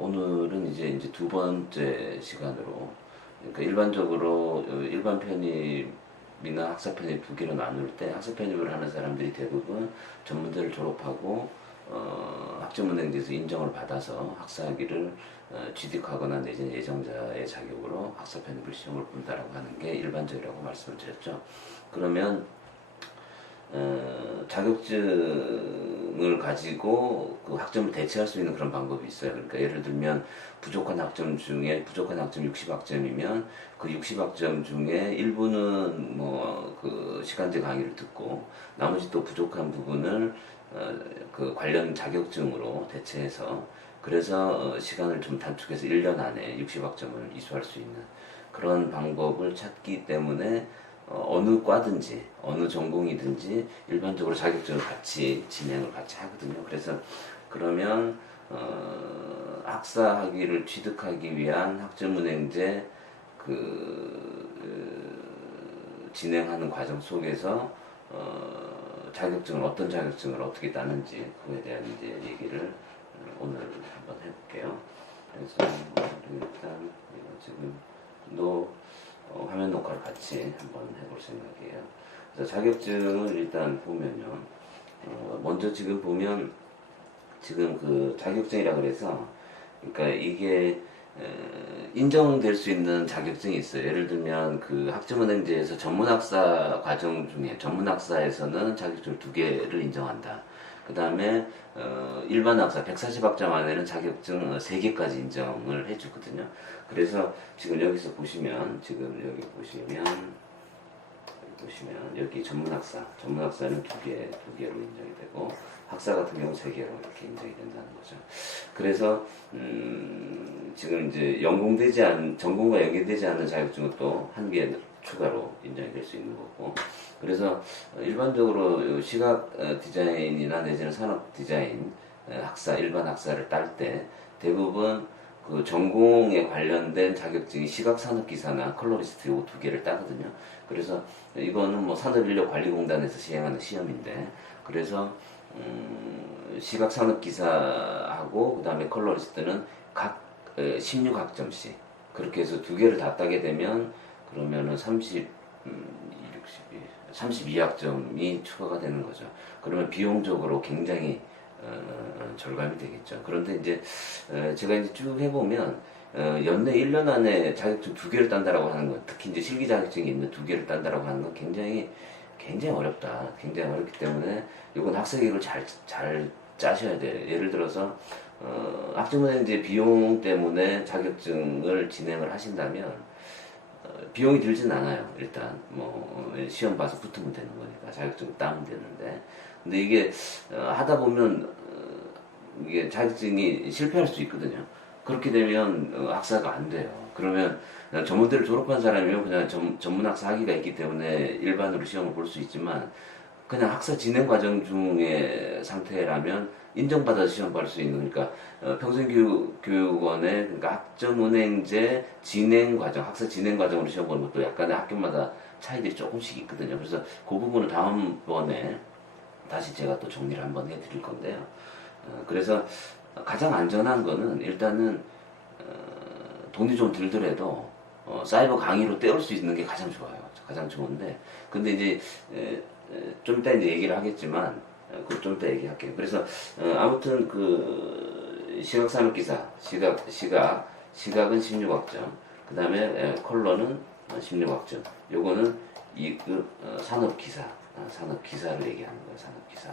오늘은 이제 두 번째 시간으로, 그러니까 일반적으로 일반 편입이나 학사 편입 두 개로 나눌 때 학사 편입을 하는 사람들이 대부분 전문대를 졸업하고 학점은행제에서 인정을 받아서 학사학위를 취득하거나 내지는 예정자의 자격으로 학사 편입을 시험을 본다라고 하는 게 일반적이라고 말씀을 드렸죠. 그러면 자격증을 가지고 그 학점을 대체할 수 있는 그런 방법이 있어요. 그러니까 예를 들면 부족한 학점 60학점이면 그 60학점 중에 일부는 뭐 그 시간제 강의를 듣고 나머지 또 부족한 부분을 그 관련 자격증으로 대체해서 그래서 시간을 좀 단축해서 1년 안에 60학점을 이수할 수 있는 그런 방법을 찾기 때문에 어느 과든지 어느 전공이든지 일반적으로 자격증을 같이 진행을 같이 하거든요. 그래서 그러면 학사 학위를 취득하기 위한 학점은행제 진행하는 과정 속에서 어떤 자격증을 어떻게 따는지 그에 대한 이제 얘기를 오늘 한번 해볼게요. 그래서 일단 지금 화면 녹화를 같이 한번 해볼 생각이에요. 그래서 자격증을 일단 보면요. 먼저 지금 보면 지금 그 자격증이라 그래서 그러니까 이게 인정될 수 있는 자격증이 있어요. 예를 들면 그 학점은행제에서 전문학사 과정 중에 전문학사에서는 자격증 2개를 인정한다. 그 다음에 일반 학사 140학점 안에는 자격증 3개까지 인정을 해주거든요. 그래서 지금 여기서 보시면 여기 전문학사는 2개로 인정이 되고 학사 같은 경우 3개로 이렇게 인정이 된다는 거죠. 그래서 지금 이제 전공과 연계되지 않는 자격증은 또 1개 추가로 인정이 될 수 있는 거고. 그래서 일반적으로 시각 디자인이나 내지는 산업 디자인 일반 학사를 딸 때 대부분 그 전공에 관련된 자격증이 시각산업기사나 컬러리스트 요 2개를 따거든요. 그래서 이거는 뭐 산업인력관리공단에서 시행하는 시험인데, 그래서 시각산업기사하고 그 다음에 컬러리스트는 각 16학점씩 그렇게 해서 2개를 다 따게 되면 그러면은 32학점이 추가가 되는 거죠. 그러면 비용적으로 굉장히 절감이 되겠죠. 그런데 이제 제가 이제 쭉 해보면 연내 1년 안에 자격증 2개를 딴다라고 하는 건, 특히 이제 실기 자격증이 있는 2개를 딴다라고 하는 건 굉장히 어렵다. 굉장히 어렵기 때문에 이건 학사 계획을 잘 짜셔야 돼요. 예를 들어서 학점은행제 비용 때문에 자격증을 진행을 하신다면 비용이 들진 않아요. 일단 뭐 시험 봐서 붙으면 되는 거니까 자격증 따면 되는데, 근데 이게 하다 보면 이게 자격증이 실패할 수 있거든요. 그렇게 되면 학사가 안 돼요. 그러면 그냥 전문대를 졸업한 사람이면 그냥 전문학사 학위가 있기 때문에 일반으로 시험을 볼 수 있지만, 그냥 학사 진행 과정 중의 상태라면 인정받아서 시험 볼 수 있는, 그러니까 평생교육원의 그러니까 학점은행제 진행 과정, 학사 진행 과정으로 시험 보는 것도 약간의 학교마다 차이들이 조금씩 있거든요. 그래서 그 부분은 다음번에 다시 제가 또 정리를 한번 해드릴 건데요. 그래서 가장 안전한 거는 일단은 돈이 좀 들더라도 사이버 강의로 때울 수 있는 게 가장 좋아요. 가장 좋은데, 근데 이제 좀 이따 이제 얘기를 하겠지만 그거 좀 이따 얘기할게요. 그래서 아무튼 그 시각산업기사 시각은 16학점, 그 다음에 컬러는 16학점. 요거는 산업기사를 얘기하는 거예요. 산업기사.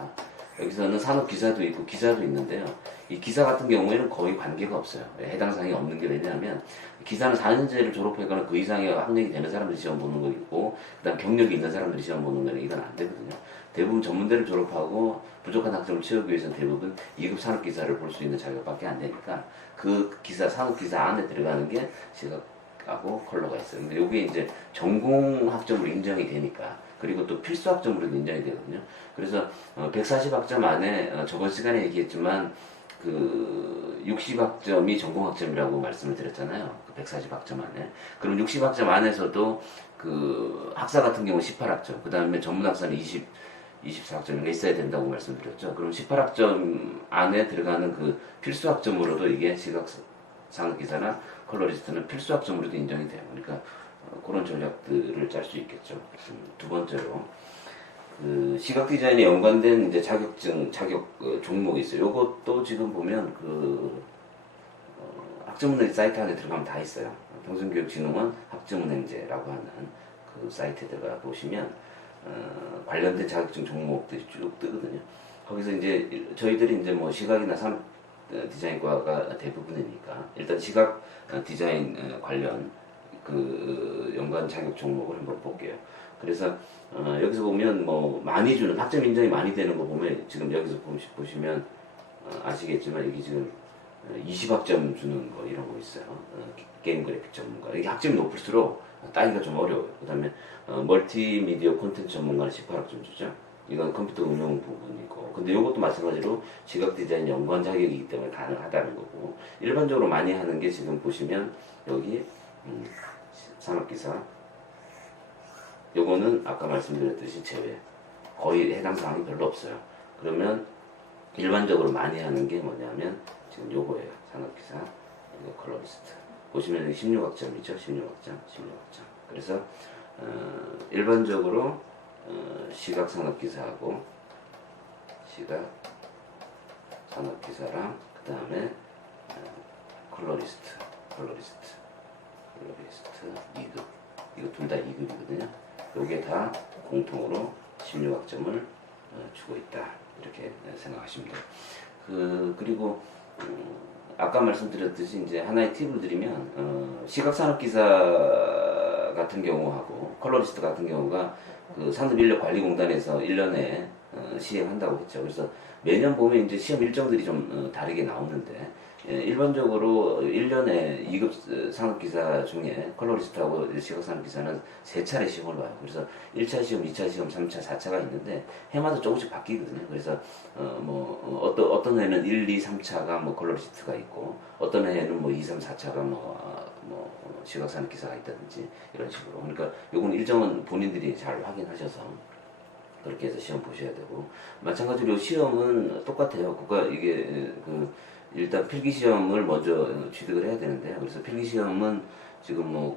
여기서는 산업기사도 있고 기사도 있는데요. 이 기사 같은 경우에는 거의 관계가 없어요. 해당 사항이 없는 게 왜냐하면 기사는 4년제를 졸업하거나 그 이상의 학력이 되는 사람들이 시험 보는 거고, 그 다음 경력이 있는 사람들이 시험 보는 거는 이건 안 되거든요. 대부분 전문대를 졸업하고 부족한 학점을 채우기 위해서는 대부분 2급 산업기사를 볼 수 있는 자격밖에 안 되니까 그 산업기사 안에 들어가는 게 시각하고 컬러가 있어요. 근데 이게 이제 전공 학점으로 인정이 되니까, 그리고 또 필수 학점으로 인정이 되거든요. 그래서 140학점 안에 저번 시간에 얘기했지만 그 60학점이 전공학점이라고 말씀을 드렸잖아요. 그 140학점 안에. 그럼 60학점 안에서도 그 학사 같은 경우 18학점, 그 다음에 전문학사는 24학점인가 있어야 된다고 말씀드렸죠. 그럼 18학점 안에 들어가는 그 필수학점으로도 이게 산업기사나 컬러리스트는 필수 학점으로도 인정이 돼요. 그러니까 그런 전략들을 짤 수 있겠죠. 두 번째로 그 시각 디자인에 연관된 이제 자격증 자격 종목이 있어요. 요것도 지금 보면 그 학점은행 사이트 안에 들어가면 다 있어요. 평생교육진흥원 학점은행제라고 하는 그 사이트에 들어가 보시면 관련된 자격증 종목들이 쭉 뜨거든요. 거기서 이제 저희들이 이제 뭐 시각이나 산업 디자인과가 대부분이니까 일단 시각 디자인 관련 그 연관 자격 종목을 한번 볼게요. 그래서 여기서 보면 뭐 많이 주는 학점 인정이 많이 되는 거 보면 지금 여기서 보시면 아시겠지만 여기 지금 20학점 주는 거 이런 거 있어요. 게임 그래픽 전문가. 이게 학점이 높을수록 따기가 좀 어려워요. 그 다음에 멀티미디어 콘텐츠 전문가는 18학점 주죠. 이건 컴퓨터 응용 부분이고. 근데 이것도 마찬가지로 시각 디자인 연관 자격이기 때문에 가능하다는 거고. 일반적으로 많이 하는 게 지금 보시면 여기 산업기사. 요거는 아까 말씀드렸듯이 제외. 거의 해당 사항이 별로 없어요. 그러면 일반적으로 많이 하는 게 뭐냐면 지금 요거예요. 산업기사, 이거 컬러리스트. 보시면 16학점이죠. 16학점. 그래서 일반적으로 시각산업기사하고 시각산업기사랑 그 다음에 컬러리스트 2급. 이거 둘 다 2급이거든요. 요게 다 공통으로 16학점을 주고 있다. 이렇게 생각하시면 돼요. 그리고 아까 말씀드렸듯이 이제 하나의 팁을 드리면 시각산업기사 같은 경우하고 컬러리스트 같은 경우가 그 산업인력관리공단에서 1년에 시행한다고 했죠. 그래서 매년 보면 이제 시험 일정들이 좀 다르게 나오는데 일반적으로 1년에 2급 산업기사 중에 컬러리스트하고 시각산업기사는 3차례 시험을 봐요. 그래서 1차 시험, 2차 시험, 3차, 4차가 있는데 해마다 조금씩 바뀌거든요. 그래서 어떤 해는 1, 2, 3차가 뭐 컬러리스트가 있고 어떤 해에는 뭐 2, 3, 4차가 시각산업기사가 있다든지 이런 식으로. 그러니까 요건 일정은 본인들이 잘 확인하셔서 그렇게 해서 시험 보셔야 되고 마찬가지로 시험은 똑같아요. 이게 일단 필기시험을 먼저 취득을 해야 되는데요. 그래서 필기시험은 지금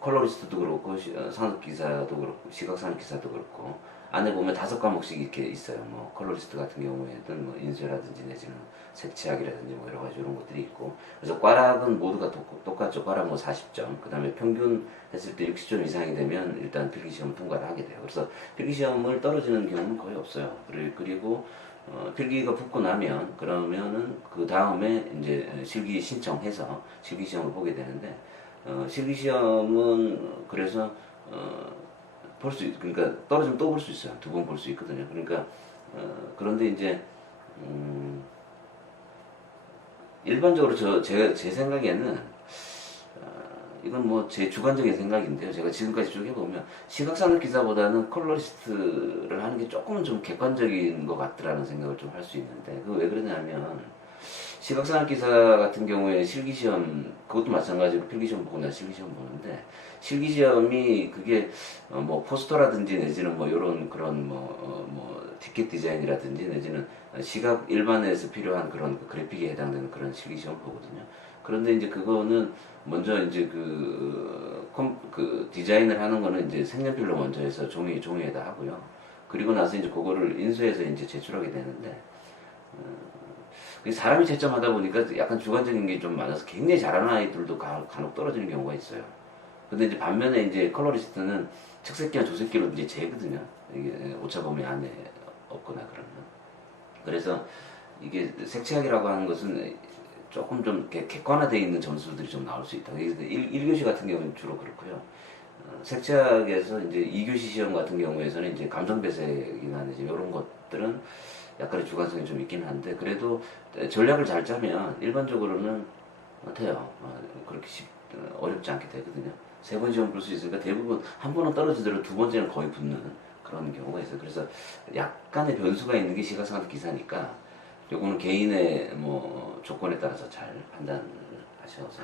컬러리스트도 그렇고 산업기사도 그렇고 시각산업기사도 그렇고 안에 보면 5과목씩 이렇게 있어요. 뭐 컬러리스트 같은 경우에는 뭐 인쇄라든지 내지는 색채학이라든지 뭐 여러 가지 이런 것들이 있고 그래서 과락은 모두가 똑같죠. 과락 뭐 40점. 그 다음에 평균 했을 때 60점 이상이 되면 일단 필기시험 통과를 하게 돼요. 그래서 필기시험을 떨어지는 경우는 거의 없어요. 그리고 필기가 붙고 나면 그러면은 그 다음에 이제 실기 신청해서 실기 시험을 보게 되는데 실기 시험은 그래서 그러니까 떨어지면 또 볼 수 있어요. 2번 볼 수 있거든요. 그러니까 그런데 이제 일반적으로 제 생각에는 이건 뭐 제 주관적인 생각인데요. 제가 지금까지 쭉 해보면 시각산업 기사보다는 컬러리스트를 하는 게 조금은 좀 객관적인 것 같더라는 생각을 좀 할 수 있는데 그 왜 그러냐면 시각산업 기사 같은 경우에 실기시험 그것도 마찬가지로 필기시험 보고 나 실기시험 보는데 실기시험이 그게 뭐 포스터라든지 내지는 뭐 요런 그런 티켓 디자인이라든지 내지는 시각 일반에서 필요한 그런 그래픽에 해당되는 그런 실기시험 보거든요. 그런데 이제 그거는 먼저 이제 그 디자인을 하는 거는 이제 색연필로 먼저 해서 종이에다 하고요. 그리고 나서 이제 그거를 인쇄해서 이제 제출하게 되는데, 사람이 채점하다 보니까 약간 주관적인 게 좀 많아서 굉장히 잘하는 아이들도 간혹 떨어지는 경우가 있어요. 근데 이제 반면에 이제 컬러리스트는 측색기나 조색기로 이제 재거든요. 이게 오차범위 안에 없거나 그러면. 그래서 이게 색채학이라고 하는 것은 조금 좀 객관화되어 있는 점수들이 좀 나올 수 있다. 1교시 같은 경우는 주로 그렇고요. 색채학에서 이제 2교시 시험 같은 경우에서는 이제 감성배색이나 이제 이런 것들은 약간의 주관성이 좀 있긴 한데 그래도 전략을 잘 짜면 일반적으로는 돼요. 그렇게 어렵지 않게 되거든요. 3번 시험 볼 수 있으니까 대부분 한 번은 떨어지더라도 2번째는 거의 붙는 그런 경우가 있어요. 그래서 약간의 변수가 있는 게 시각산업 기사니까 요거는 개인의 조건에 따라서 잘 판단을 하셔서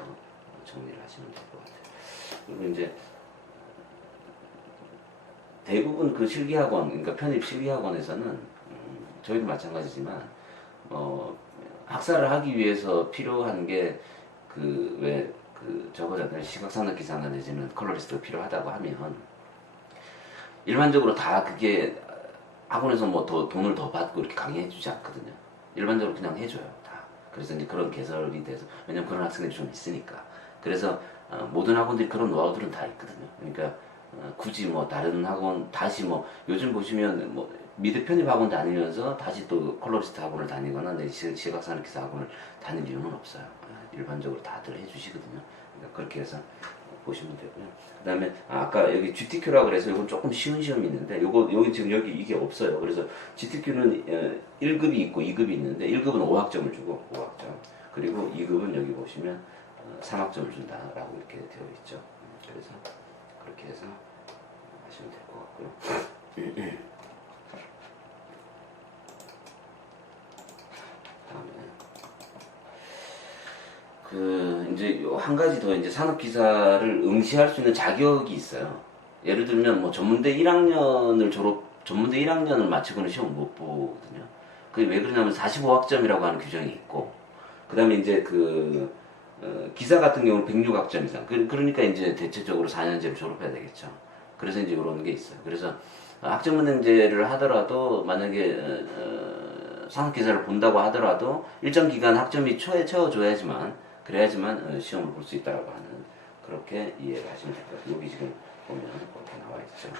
정리를 하시면 될 것 같아요. 그리고 이제 대부분 그 실기학원, 그러니까 편입 실기학원에서는 저희도 마찬가지지만 학사를 하기 위해서 필요한 게 저거잖아요. 시각산업기사나 내지는 컬러리스트가 필요하다고 하면 일반적으로 다 그게 학원에서 뭐 더 돈을 더 받고 이렇게 강의해주지 않거든요. 일반적으로 그냥 해줘요 다. 그래서 이제 그런 개설이 돼서 왜냐면 그런 학생들이 좀 있으니까. 그래서 모든 학원들이 그런 노하우들은 다 있거든요. 그러니까 굳이 뭐 다른 학원 다시 뭐 요즘 보시면 뭐 미드 편입 학원 다니면서 다시 또 컬러리스트 학원을 다니거나 내 시각산업기사 학원을 다닐 이유는 없어요. 일반적으로 다들 해주시거든요. 그러니까 그렇게 해서 보시면 되고요. 그다음에 아까 여기 GTQ라고 그래서 이건 조금 쉬운 시험이 있는데 여기 지금 여기 이게 없어요. 그래서 GTQ는 1급이 있고 2급이 있는데 1급은 5학점을 주고 5학점 그리고 2급은 여기 보시면 3학점을 준다라고 이렇게 되어 있죠. 그래서 그렇게 해서 하시면 될 것 같고요. 이제 한 가지 더 이제 산업기사를 응시할 수 있는 자격이 있어요. 예를 들면 뭐 전문대 1학년을 마치고는 시험 못 보거든요. 그게 왜 그러냐면 45학점이라고 하는 규정이 있고, 그 다음에 이제 기사 같은 경우는 106학점 이상. 그러니까 이제 대체적으로 4년제를 졸업해야 되겠죠. 그래서 이제 이런 게 있어요. 그래서 학점문제를 하더라도 만약에 산업기사를 본다고 하더라도 일정 기간 학점이 채워줘야지만 그래야지만 시험을 볼 수 있다라고 하는 그렇게 이해를 하시면 될 것 같아요. 여기 지금 보면 그렇게 나와 있죠.